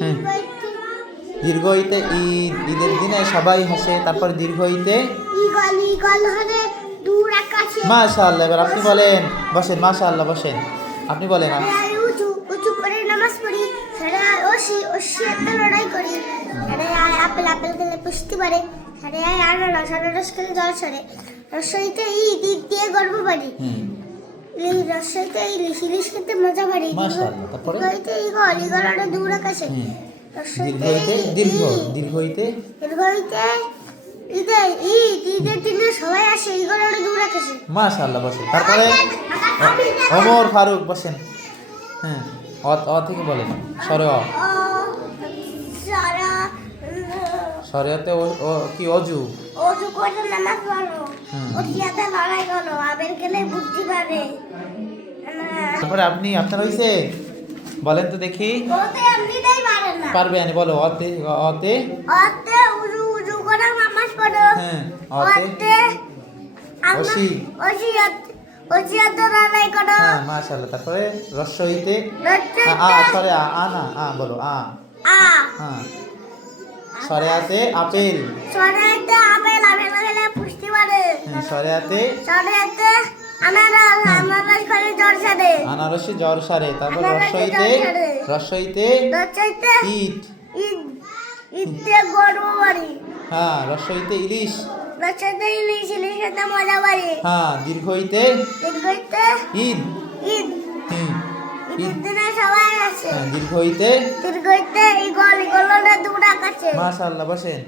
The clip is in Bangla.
হ্যাঁ, দীর্ঘ ইতে ঈদ, ঈদের দিনে সবাই হাসে। তারপর দীর্ঘ ইতে মাশাআল্লাহ। এবার আপনি বলেন, বসেন, মাশাআল্লাহ বসেন, আপনি বলেন। উঁচু করে নামাজ পড়ি, সারা ওশি একটা লড়াই করি, সারা আপেল আপেল খেলে পুষতে পারে, সারা আনারস খেলে জল সরে, রসইতে ঈদ ঈদ দিয়ে গর্ব পারি, রসইতে ইলিশ ইলিশ খেতে মজা পারি, মাশাআল্লাহ। তারপরে দীর্ঘইতে ঈগল ঈগল ওটা দূর আকাশে, দীর্ঘ ইতে দীর্ঘ ইতে দীর্ঘইতে ঈদে ঈদ ঈদের দিনে সবাই আসে, ঈগল ওটা দূর আকাশে। মাশাআল্লাহ বসেন। তারপরে ওমর ফারুক বসেন। হ্যাঁ, অ থেকে বলেন, সরে অ। সরেতে ও কি অজু? অজু করে নামাজ পড়ো, ওটিয়াতে লড়াই করো, আবেল গেলে বুদ্ধি পাবে। তারপরে আপনি, আপনার হইছে, বলেন তো দেখি। ওতে এমনিতেই পারে না। পারবে আনি, বলো। অতে অতে ওতে উজু উজু করে নামাজ পড়ো। হ্যাঁ, অতে ওসি ওসিয়াতে লড়াই করো। হ্যাঁ, মাশাআল্লাহ। তারপরে রস্বইতে সরে না বলো আ। হ্যাঁ, সরেয়াতে আপেল। সরেয়াতে আপেল আপেল খেলে পুষ্টি বাড়ে। হ্যাঁ, সরেয়াতে আনারস খেলে জ্বর সারে। আনারসে জ্বর সারে। তারপর রস্বইতে ঈদ। ঈদ দিয়ে গর্ব বাড়ি। হ্যাঁ, রস্বইতে ইলিশ। রসইতে ইলিশ ইলিশ খেতে মজা বাড়ি। হ্যাঁ, দীর্ঘইতে ঈদ। ঈদ হুম, ঈদের দিনে সবাই আসে। হ্যাঁ, দীর্ঘইতে দীর্ঘইতে ঈগল ঈগল দূর আকাশে। মাশাআল্লাহ বসেন।